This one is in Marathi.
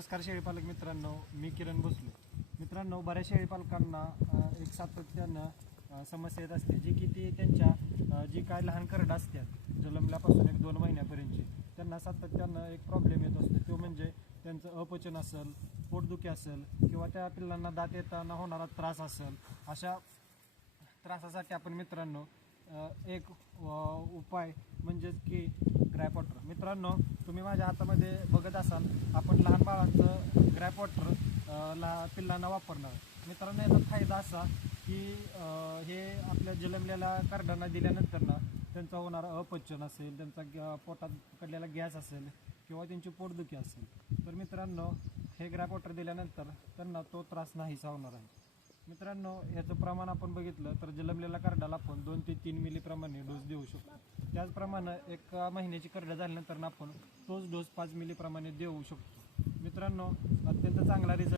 नमस्कार शेळीपालक मित्रांनो, मी किरण भोसले. मित्रांनो, बऱ्याच शेळीपालकांना एक सातत्यानं समस्या येत असते, जी की ती त्यांच्या जी काय लहान करडं असतात जन्मल्यापासून 1-2 महिन्यापर्यंतची, त्यांना सातत्यानं एक प्रॉब्लेम येत असतो. तो म्हणजे त्यांचं अपचन असेल, पोटदुखी असेल किंवा त्या पिल्लांना दात येताना होणारा त्रास असेल. अशा त्रासासाठी आपण मित्रांनो एक उपाय म्हणजेच की ग्रॅप वॉटर. मित्रांनो, तुम्ही माझ्या हातामध्ये बघत असाल, आपण लहान बाळांचं ग्रॅप वॉटर पिल्लांना वापरणार. मित्रांनो, याचा फायदा असा की हे आपल्या जन्मलेल्या करडांना दिल्यानंतर ना त्यांचा होणारा अपचन असेल, त्यांचा पोटात पकडलेला गॅस असेल किंवा त्यांची पोटदुखी असेल, तर मित्रांनो हे ग्रॅप वॉटर दिल्यानंतर त्यांना तो त्रास नाहीसा होणार आहे. मित्रांनो, याचं प्रमाण आपण बघितलं तर जन्मलेल्या करडाला आपण 2 ते 3 मिलीप्रमाणे डोस देऊ शकतो. त्याचप्रमाणे 1 महिन्याची करडं झाल्यानंतर आपण तोच डोस 5 मिलीप्रमाणे देऊ शकतो. मित्रांनो, अत्यंत चांगला रिझल्ट